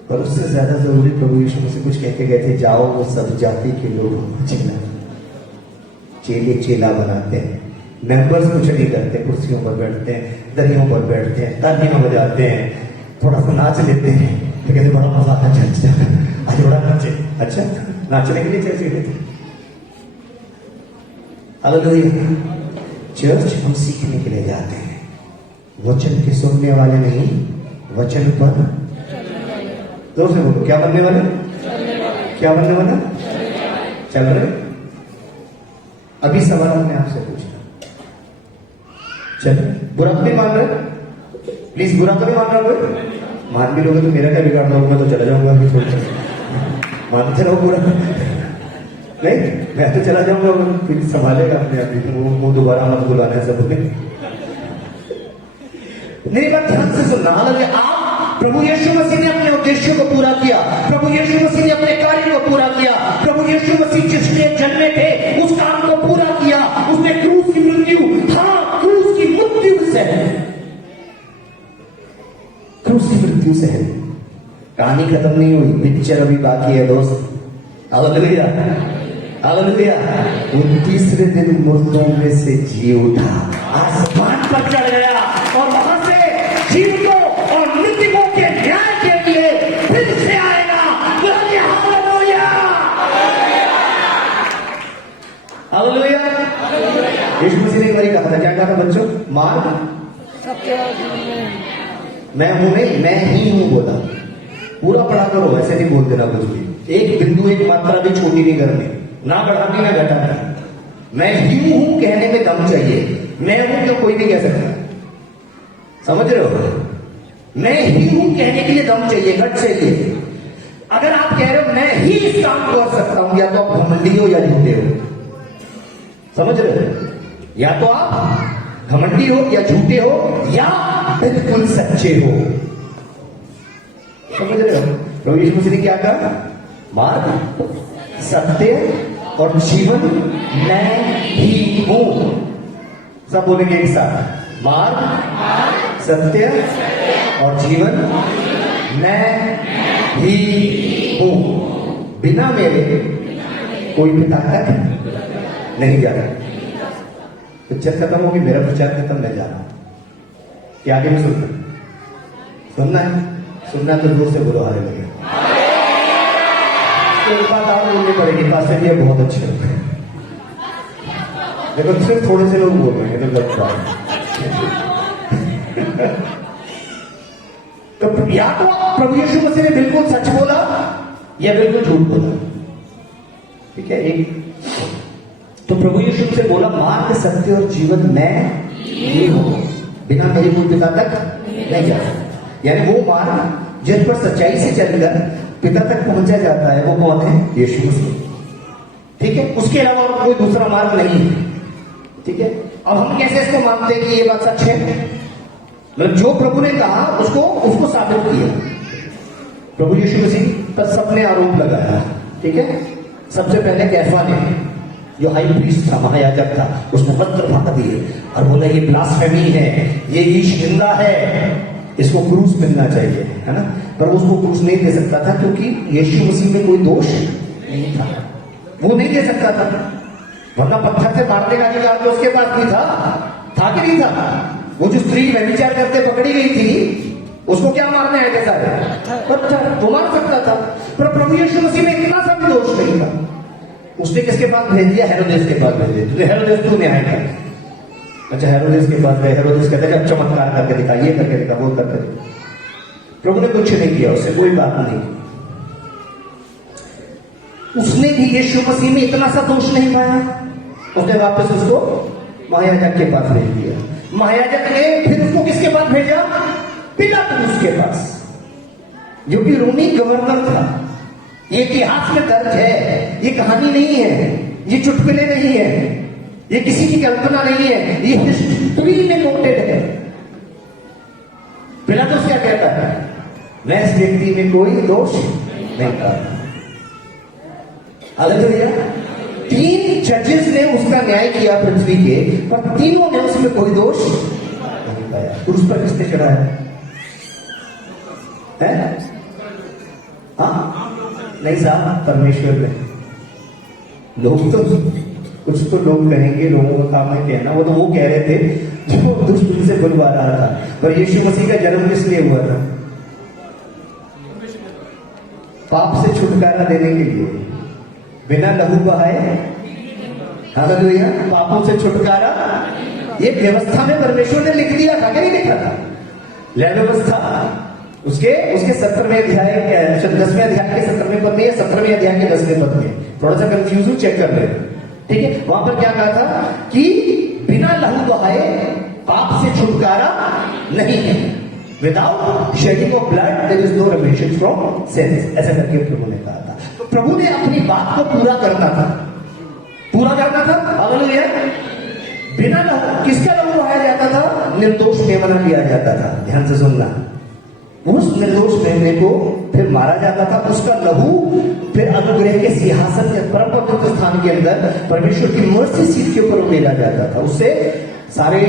पर उससे ज्यादा जरूरी प्रभु यीशु मसीह कुछ कहते गए थे, जाओ वो सब जाति के लोग चेला, चेले चेला बनाते हैं। मेंबर्स कुछ नहीं करते, कुर्सियों पर बैठते हैं, दरियों पर बैठते हैं, तालियां बजाते हैं, थोड़ा सा नाच लेते हैं, तो कहते बड़ा मजा आता है चर्च जाकर, आज बड़ा नाचे। अच्छा, नाचने के लिए चर्च गए थे? हालेलुया। चर्च हम सीखने के लिए जाते हैं, वचन के सुनने वाले नहीं, वचन पर जोर से बोलो, क्या बनने वाले? क्या बनने वाला? चल रहे। अभी सवाल अपने आप से पूछना, चल बुरा तो नहीं मान रहे? प्लीज, बुरा तो नहीं मान रहा कोई? मान भी लोगे तो मेरा क्या बिगाड़ लोगे? मैं तो चला जाऊंगा अभी छोड़कर। मानते रहो बुरा नहीं, मैं तो चला जाऊंगा, फिर संभालेगा अपने आप ही, वो दोबारा मत बुलाना सब बोले। मेरी बात ध्यान से सुनना। हालेलुया। आप प्रभु यीशु मसीह ने अपने उद्देश्य को पूरा किया, प्रभु यीशु मसीह ने अपने कार्य को पूरा किया, प्रभु यीशु मसीह जिस लिए जन्मे थे उस काम को पूरा किया। उसने क्रूस की मृत्यु, हाँ क्रूस की मृत्यु से, क्रूस की मृत्यु से है। कहानी खत्म नहीं हुई, पिक्चर अभी बाकी है दोस्त। Hallelujah, hallelujah. वो तीसरे दिन मुर्दों में से जी उठा, आसमान पर चढ़ गया और वहां से जीवितों और मृतकों के न्याय के लिए फिर से आएगा। Hallelujah, hallelujah. यीशु मसीह ने एक बार कहा था, क्या कहा था बच्चों? मार्ग मैं हूं नहीं, मैं ही हूं बोला। पूरा पढ़ा करो, ऐसे नहीं बोल देना कुछ भी। एक बिंदु एक मात्रा भी छोटी नहीं करनी, ना बढ़ानी ना घटानी। मैं ही हूं कहने में दम चाहिए। मैं हूं तो कोई भी कह सकता है, समझ रहे हो? मैं ही हूं कहने के लिए दम चाहिए, गट चाहिए। अगर आप कह रहे हो मैं ही इस काम को कर सकता हूं, या तो आप घमंडी हो या झूठे हो। समझ रहे हो? या तो आप घमंडी हो या झूठे हो या बिल्कुल सच्चे हो। समझ रहे हो? प्रभु यीशु मसीह ने क्या कहा? मार्ग, सत्य और जीवन मैं ही हूं। सब बोलेंगे एक साथ, मार्ग, सत्य और जीवन मैं ही हूं। बिना मेरे कोई पिता तक नहीं जा रहा। पिक्चर खत्म होगी, मेरा प्रचार खत्म, मैं जा रहा हूं। क्या आगे भी सुनना? सुनना है? सुनना तो जोर से बोलो, हालेलुया। तो एक बात और बोलनी पड़ेगी, पास्टर जी बहुत अच्छे हो गए। देखो सिर्फ थोड़े से लोग बोल रहे हैं, तो लगता है तो या तो प्रभु यीशु मसीह ने बिल्कुल सच बोला या बिल्कुल झूठ बोला। ठीक है, एक तो प्रभु यीशु से बोला, मार्ग सत्य और जीवन मैं ही हूं, बिना मेरे कोई पिता तक नहीं जा सकता। यानी वो मार्ग जिस पर सच्चाई से चलकर पिता तक पहुंचा जाता है वो कौन है? यीशु मसीह। ठीक है, उसके अलावा कोई दूसरा मार्ग नहीं है। ठीक है, अब हम कैसे इसको मानते हैं कि ये बात सच है? मतलब जो प्रभु ने कहा उसको साबित किया। प्रभु यीशु मसीह पर सबने आरोप लगाया। ठीक है, सबसे पहले कैफा ने, जो हाई प्रीस्ट था, महायाजक था, उसने पत्र फाड़ दिए और बोला ये ब्लास्फेमी है, ये ईश निंदा है, इसको क्रूस मिलना चाहिए, है ना। पर उसको क्रूस नहीं दे सकता था क्योंकि यीशु मसीह में कोई दोष नहीं था, वो नहीं दे सकता था। वरना पत्थर से मारने का अधिकार तो उसके पास भी था कि नहीं था? वो जो स्त्री व्यभिचार करते पकड़ी गई थी, उसको क्या मारने आए थे सारे? पत्थर। वो मार सकता था, पर प्रभु यीशु मसीह में इतना सा भी दोष नहीं था। उसने किसके पास भेज दिया? हेरोदेस के पास भेज दिया। तो हेरोदेस तू न्याय कर। अच्छा, हेरोदेस के पास गए, हेरोदेस कहते हैं चमत्कार करके दिखा, ये करके दिखा, वो करके दिखा। प्रभु ने कुछ नहीं किया, उससे कोई बात नहीं। उसने भी यीशु मसीह में इतना सा दोष नहीं पाया, उसने वापस उसको महायाजक के पास भेज दिया। महायाजक ने फिर उसको किसके पास भेजा? पिलातुस के पास, जो कि रोमी गवर्नर था। ये इतिहास में दर्ज है, ये कहानी नहीं है, ये चुटकुले नहीं है, ये किसी की कल्पना नहीं है, ये हिस्ट्री में नोटेड है। पिलातुस क्या कहता है? मैं इस व्यक्ति में कोई दोष नहीं पाता। हालेलुया। 3 जजेस ने उसका न्याय किया पृथ्वी के, पर तीनों ने उसमें कोई दोष नहीं पाया। क्रूस पर किसने चढ़ाया है? हाँ नहीं साहब, परमेश्वर ने। लोग तो कुछ तो लोग कहेंगे, लोगों का काम है कहना, वो तो वो कह रहे थे जो दुष्ट से बुलवा रहा था। पर यीशु मसीह का जन्म किस लिए हुआ था? पाप से छुटकारा देने के लिए, बिना लहू बहाए। हालेलुया। पापों से छुटकारा ये व्यवस्था में परमेश्वर ने लिख दिया था कि नहीं लिखा था? लय व्यवस्था उसके 17वें अध्याय 10वें अध्याय के 17वें पद में या 17वें अध्याय के 10वें पद में, थोड़ा सा कंफ्यूज हूं, चेक कर ले। ठीक है, वहां पर क्या कहा था कि बिना लहू बहाए पाप से छुटकारा नहीं है। Without shedding of blood there is no remission from sins, ऐसा करके प्रभु ने कहा था। तो प्रभु ने अपनी बात को पूरा करना था। हालेलुया। बिना लहू, किसका लहू बहाया जाता था? निर्दोष मेमना लिया जाता था। ध्यान से सुनना, उस निर्दोष मेमने को फिर मारा जाता था, उसका लहू फिर अनुग्रह के सिंहासन के परम पवित्र स्थान के अंदर परमेश्वर की मर्सी सीट के ऊपर उड़ेला जाता था। उससे सारे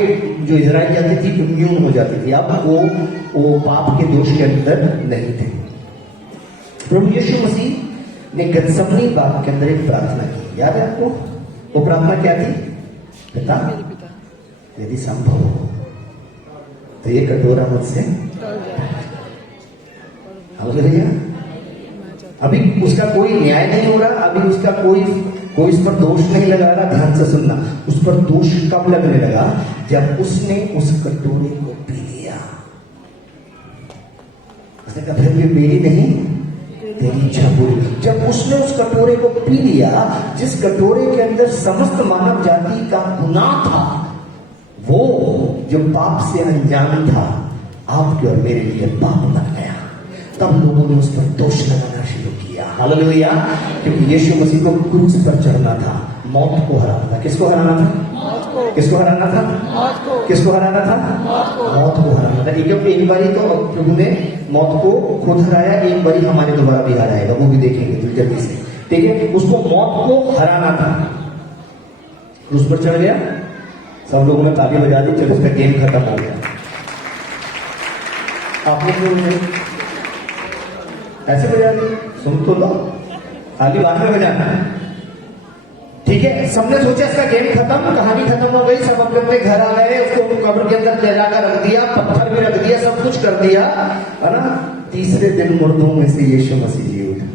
जो इजराइल जाती थी इम्यून हो जाती थी, अब वो पाप के दोष के अंदर नहीं थे। प्रभु यीशु मसीह ने गत्समनी बाग के अंदर एक प्रार्थना की, याद है आपको? वो प्रार्थना क्या थी? पिता यदि संभव हो तो ये कटोरा मुझसे। अभी उसका कोई न्याय नहीं हो रहा, अभी उसका कोई इस पर दोष नहीं लगा रहा। ध्यान से सुनना, उस पर दोष कब लगने लगा? जब उसने उस कटोरे को पी लिया। उसने कहा फिर भी मेरी नहीं तेरी इच्छा पूरी। जब उसने उस कटोरे को पी लिया, जिस कटोरे के अंदर समस्त मानव जाति का गुनाह था, वो जो पाप से अनजान था, आपके और मेरे लिए पाप बन गया। तब लोगों ने उस पर दोष लगाना शुरू किया। हालेलुया। क्योंकि यीशु मसीह को क्रूस पर चढ़ना था, मौत को हराना था। किसको हराना था? किसको हराना था? किसको हराना था? मौत को हराना था। एक बारी तो प्रभु ने मौत को खुद हराया, एक बारी हमारे द्वारा भी हराएगा, वो भी देखेंगे जल्दी से। ठीक है, उसको मौत को हराना था। क्रूस पर चढ़ गया, सब लोगों ने ताली बजा दी, चलो उसका गेम खत्म हो गया। आपने क्यों ऐसे बजा दी? सुन तो लो, ताली बाद में बजाना। ठीक है, सबने सोचा इसका गेम खत्म, कहानी खत्म हो गई, सब अपने अपने घर आ गए, उसको कब्र के अंदर ले जाकर रख दिया, पत्थर भी रख दिया, सब कुछ कर दिया, है ना। तीसरे दिन मुर्दों में से यीशु मसीह जी उठा।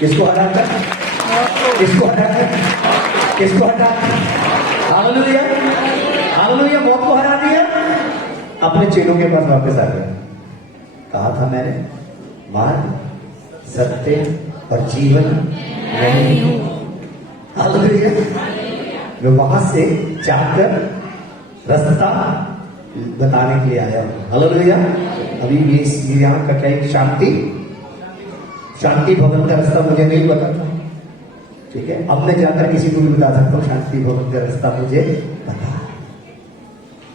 किसको हटाकर? किसको हटाकर? किसको हटाकर? Hallelujah, hallelujah. मौत को हरा दिया, अपने चेलों के पास वापस आ गया। कहा था मैंने, मार्ग, सत्य और जीवन नहीं हूं। हालेलुया। मैं वहां से जाकर रास्ता बताने के लिए आया हूं। हालेलुया। अभी ये यहाँ का क्या, एक शांति भवन का रास्ता मुझे नहीं पता था, ठीक है। अब मैं जाकर किसी को भी बता सकता हूं शांति भवन का रास्ता मुझे पता है।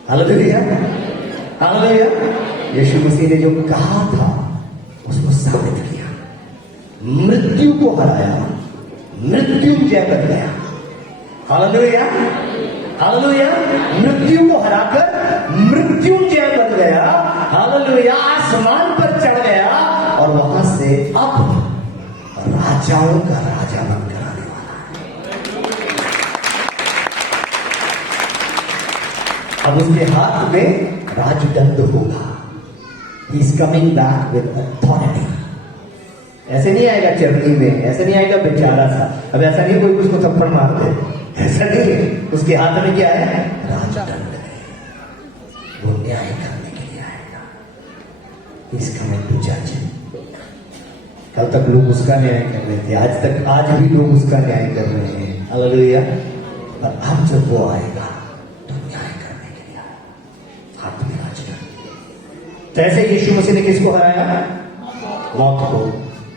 Hallelujah, hallelujah. यीशु मसीह ने जो कहा था उसको साबित किया, मृत्यु को हराया, मृत्युंजय कर गया। Hallelujah, hallelujah. मृत्यु को हराकर मृत्युंजय बन गया। हालेलुया। आसमान पर चढ़ गया और वहां से अब राजाओं का राजा बनकर आने वाला है। अब उसके हाथ में राजदंड होगा। He is coming back with authority. ऐसे नहीं आएगा चरनी में, ऐसे नहीं आएगा बेचारा सा। अब ऐसा नहीं कोई उसको थप्पड़ मार दे, ऐसा नहीं है। उसके हाथ में क्या है? राजदंड है। वो न्याय करने के लिए आएगा। इस कमिंग टू जज। कल तक लोग उसका न्याय कर रहे थे, आज भी लोग उसका न्याय कर रहे हैं। हालेलुया। और अब जब वो आएगा तो न्याय करने के लिए आएगा, हाथ में राजदंड। तो ऐसे यीशु मसीह ने किसको हराया? मौत को।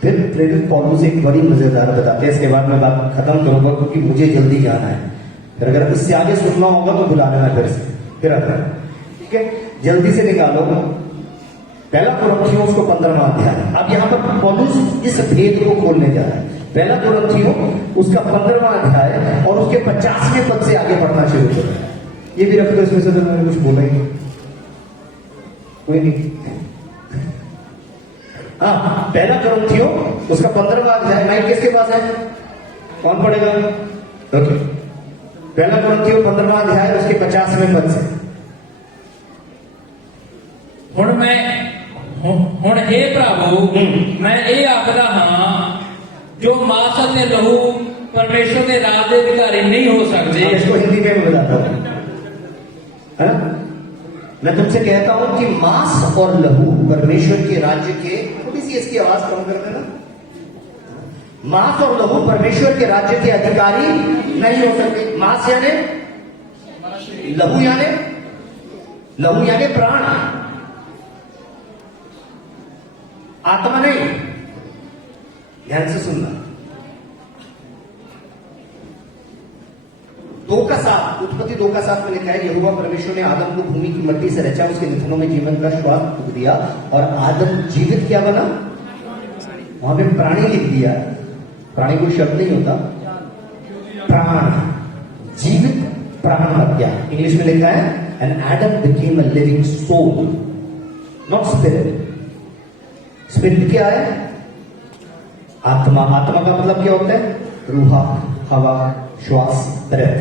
फिर प्रेरित पौलुस एक बड़ी मजेदार बताते हैं, इसके बाद मैं बात खत्म करूंगा क्योंकि मुझे जल्दी जाना है। फिर अगर इससे आगे सुनना होगा तो बुला लेना फिर आता है, ठीक है। जल्दी से निकालो पहला कुरिन्थियों उसको 15वां अध्याय। अब यहां पर पौलुस इस भेद को खोलने जा रहा है। पहला कुरिन्थियों उसका 15वां अध्याय और उसके 50वें पद से आगे पढ़ना शुरू करो। ये भी रख दो इसमें से, तो मैंने कुछ बोला ही कोई नहीं। हाँ, पहला कुरिन्थियों उसका 15वां अध्याय। माइक किसके पास है? कौन पढ़ेगा? ओके। पहला कुरिन्थियों 15वां अध्याय उसके 50वें पद से। ਹੁਣ हे प्रभु मैं ये आखदा हाँ जो मांस ਅਤੇ लहू परमेश्वर के राज के अधिकारी नहीं हो सकते। इसको हिंदी में बताता हूं, है ना। मैं तुमसे कहता हूं कि मांस और लहू परमेश्वर के राज्य के, थोड़ी सी इसकी आवाज कम कर देना। मांस और लहू परमेश्वर के राज्य के अधिकारी नहीं हो सकते। मांस यानी लहू यानी प्राण, आत्मा नहीं। ध्यान से सुनना। 2:7 उत्पत्ति 2:7 में लिखा है, यहोवा परमेश्वर ने आदम को भूमि की मट्टी से रचा, उसके निथनों में जीवन का श्वास फूंक दिया और आदम जीवित क्या बना? वहां पे प्राणी लिख दिया। प्राणी कोई शब्द नहीं होता, प्राण, जीवित प्राण बन गया। इंग्लिश में लिखा है and Adam became a living soul, not spirit. Spirit क्या है? आत्मा। आत्मा का मतलब क्या होता है? रूहा, हवा, श्वास, ब्रेथ।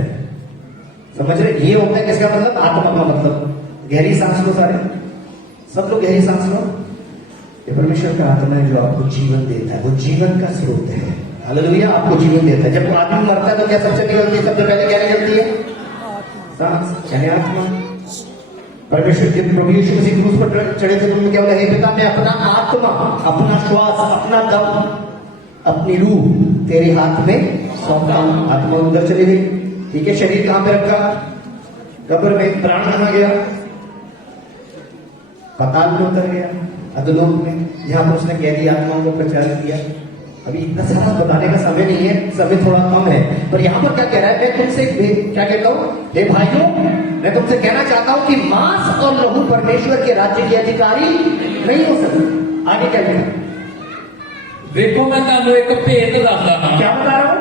समझ रहे? ये होता है किसका मतलब? आत्मा का मतलब। गहरी सांस लो सारे, सब लोग गहरी सांस लो। ये परमेश्वर का आत्मा है जो आपको जीवन देता है, वो जीवन का स्रोत है। हालेलुया। आपको जीवन देता है। जब आदमी मरता है तो क्या सबसे निकलती है? सबसे पहले क्या निकलती है? सांस, यानी आत्मा। परमेश्वर के प्रभु यीशु मसीह क्रूस पर चढ़े थे, तुमने क्या बोला? हे पिता, मैं अपना आत्मा, अपना श्वास, अपना दम, अपनी रूह तेरे हाथ में सौंपता हूं। आत्मा उधर चली गई, ठीक है। शरीर कहां पे रखा? कब्र में। प्राण कहां गया? पाताल में उतर गया, अधोलोक में, जहां पर उसने गहरी आत्माओं को प्रचार किया। अभी इतना सारा बताने का समय नहीं है, समय थोड़ा कम है, पर यहां पर क्या कह रहा है? मैं तुमसे क्या कहता हूं? हे भाइयों, मैं तुमसे कहना चाहता हूं कि मांस और लहू परमेश्वर के राज्य के अधिकारी नहीं हो सकते। आगे क्या लिखा? देखो मैं तुहानू एक भेद दसदा हाँ। क्या बता रहा हूं?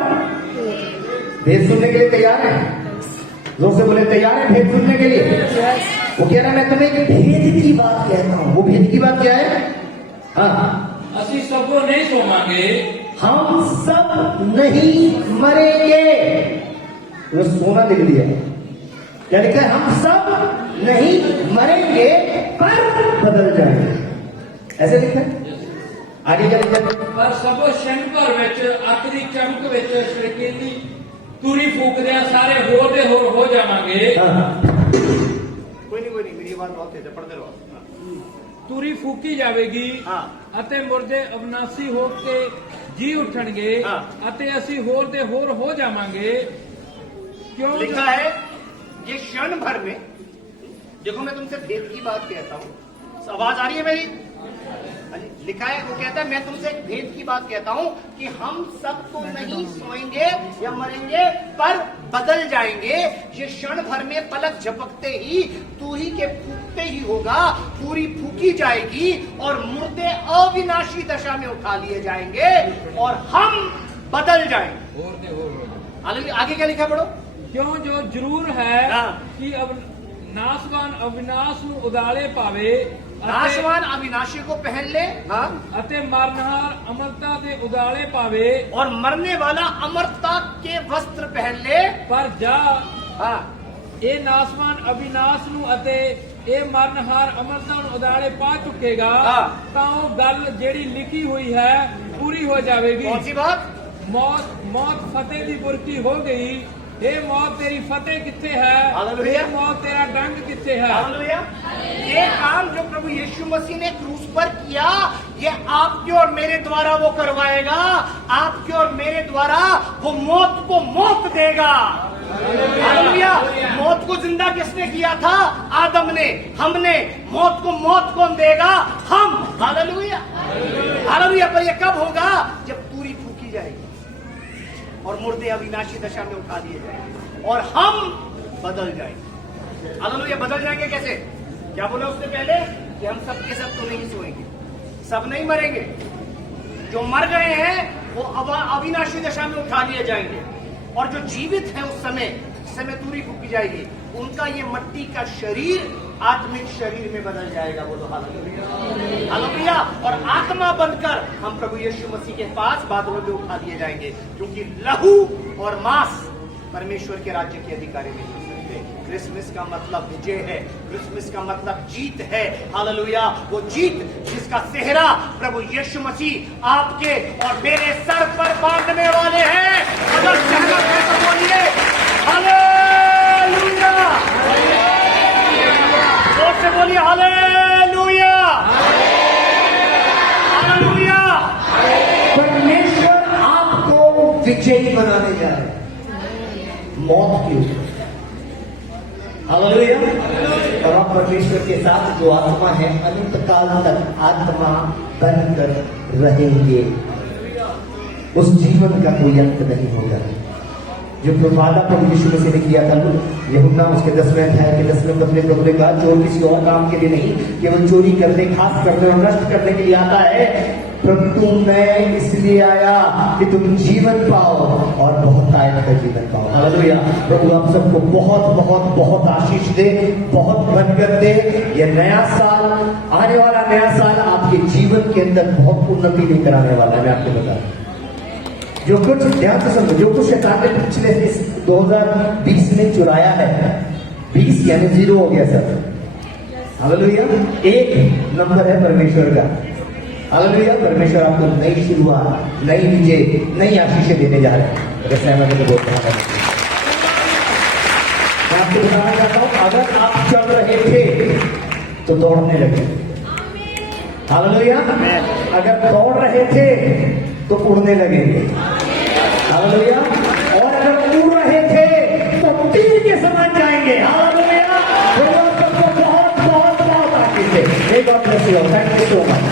भेद सुनने के लिए तैयार है? जोर से बोले, तैयार है भेद सुनने के लिए? वो कह रहा है मैं तुम्हें एक भेद की बात कहता हूं। वो भेद की बात क्या है? हाँ, ਅਸੀਂ सबको नहीं सोवांगे, हम सब नहीं मरेंगे। वो सोना लिख दिया। क्या लिखा है? हम सब नहीं मरेंगे पर बदल जाएंगे, ऐसे लिखा है। आगे क्या लिखा है? पर सबो शंकर विच अख दी चमक विच शर्कीली ਤੂਰੀ ਫੂਕਦੇ ਆ ਸਾਰੇ ਹੋਰ ਦੇ ਹੋਰ ਹੋ ਜਾਵਾਂਗੇ हाँ कोई नहीं मेरी बात बहुत तेज है, पढ़ते रहो। ਤੂਰੀ ਫੂਕੀ ਜਾਵੇਗੀ हाँ ਅਤੇ ਮੁਰਦੇ ਅਬਨਾਸੀ ਹੋ ਕੇ ਜੀ ਉਠਣਗੇ ਹਾਂ। ਅਤੇ ਅਸੀਂ ਹੋਰ ਦੇ ਹੋਰ ਹੋ ਜਾਵਾਂਗੇ क्यों लिखा है ये क्षण भर में, देखो मैं तुमसे भेद की बात कहता हूँ, आवाज आ रही है मेरी? हाँ जी, लिखा है, वो कहता है मैं तुमसे एक भेद की बात कहता हूँ कि हम सब तो नहीं सोएंगे या मरेंगे पर बदल जाएंगे। ये क्षण भर में पलक झपकते ही तूरी के फूकते ही होगा, पूरी फूकी जाएगी और मुर्दे अविनाशी दशा में उठा लिए जाएंगे और हम बदल जाएंगे। ਹੋਰ ਦੇ ਹੋਰ ਹੋ ਜਾਵਾਂਗੇ। आगे क्या लिखा पढ़ो? क्यों जो जरूर है हाँ। कि अब नासवान अविनाश ਨੂੰ ਉਦਾਲੇ ਪਾਵੇ नाशवान अविनाशी को पहन ले, हाँ, ਅਤੇ ਮਰਨਹਾਰ ਅਮਰਤਾ ਦੇ ਉਦਾਲੇ ਪਾਵੇ और मरने वाला अमरता के वस्त्र पहन ले, ਪਰ ਜਾ हाँ, ਇਹ ਨਾਸਵਾਨ ਅਵਿਨਾਸ਼ ਨੂੰ ਅਤੇ ਇਹ ਮਰਨਹਾਰ ਅਮਰਤਾ ਨੂੰ ਉਦਾਲੇ ਪਾ ਚੁੱਕੇਗਾ ਹਾਂ। ਤਾਂ ਉਹ ਗੱਲ ਜਿਹੜੀ ਲਿਖੀ ਹੋਈ ਹੈ ਪੂਰੀ ਹੋ ਜਾਵੇਗੀ। कौन सी बात? मौत फतेह की बुरकी हो गई। हे मौत तेरी फतेह किथे है? हालेलुया। हे मौत तेरा डंक किथे है? हालेलुया। ये काम जो प्रभु यीशु मसीह ने क्रूस पर किया, ये आपके और मेरे द्वारा वो करवाएगा। आपके और मेरे द्वारा वो मौत को मौत देगा। हालेलुया। मौत को जिंदा किसने किया था? आदम ने, हमने। मौत को मौत कौन देगा? हम। हालेलुया। हालेलुया। पर ये कब होगा? जब तूरी फूकी जाएगी और मुर्दे अविनाशी दशा में उठा दिए जाएंगे और हम बदल जाएंगे। हालेलुया। बदल जाएंगे कैसे? क्या बोला उसने पहले? कि हम सब के सब तो नहीं सोएंगे, सब नहीं मरेंगे। जो मर गए हैं वो अविनाशी दशा में उठा लिए जाएंगे और जो जीवित हैं उस समय तूरी फूकी जाएगी, उनका ये मट्टी का शरीर आत्मिक शरीर में बदल जाएगा। बोलो हालेलुया। हालेलुया। और आत्मा बनकर हम प्रभु यीशु मसीह के पास बादलों में उठा दिए जाएंगे, क्योंकि लहू और मांस परमेश्वर के राज्य के अधिकारी नहीं हो सकते। क्रिसमस का मतलब विजय है, क्रिसमस का मतलब जीत है। हालेलुया। वो जीत जिसका सेहरा प्रभु यीशु मसीह आपके और मेरे सर पर बांधने वाले हैं। अगर सहमत है तो बोलिए हालेलुया। जोर से बोलिए हालेलुया। हालेलुया। परमेश्वर आपको विजयी बनाने जा रहे हैं मौत के ऊपर। हालेलुया। और आप परमेश्वर के साथ जो आत्मा है अनंत काल तक आत्मा बनकर रहेंगे। उस जीवन का कोई अंत नहीं होगा। जो वादा प्रभु यीशु मसीह ने किया था, यूहन्ना उसके 10वें अध्याय के 10वें पद में प्रभु ने कहा, चोर किसी और काम के लिए नहीं, केवल चोरी करने, घास करने और नष्ट करने के लिए आता है, परंतु मैं इसलिए आया कि तुम जीवन पाओ और बहुत आयत का जीवन पाओ। हालेलुया। प्रभु आप सबको बहुत बहुत बहुत आशीष दे, बहुत बरकत दे। ये नया साल, आने वाला नया साल आपके जीवन के अंदर बहुत उन्नति लेकर आने वाला है। मैं आपको बता दूं, जो कुछ ध्यान से समझो, जो कुछ शैतान ने पिछले इस 2020 में चुराया है, 20 यानी 0 हो गया सर। हालेलुया। 1 नंबर है परमेश्वर का। हालेलुया। परमेश्वर आपको नई शुरुआत, नई विजय, नई आशीषें देने जा रहे हैं। अगर सहमत है तो बहुत बहुत मैं आपको बताना चाहता हूं, अगर आप चल रहे थे तो दौड़ने लगे। हालेलुया। अगर दौड़ रहे थे तो उड़ने लगेंगे। हालेलुया। और अगर उड़ रहे थे तो तीर के समान जाएंगे। हालेलुया। सबको बहुत बहुत बहुत आशीष दे। God bless you. Thank you so much.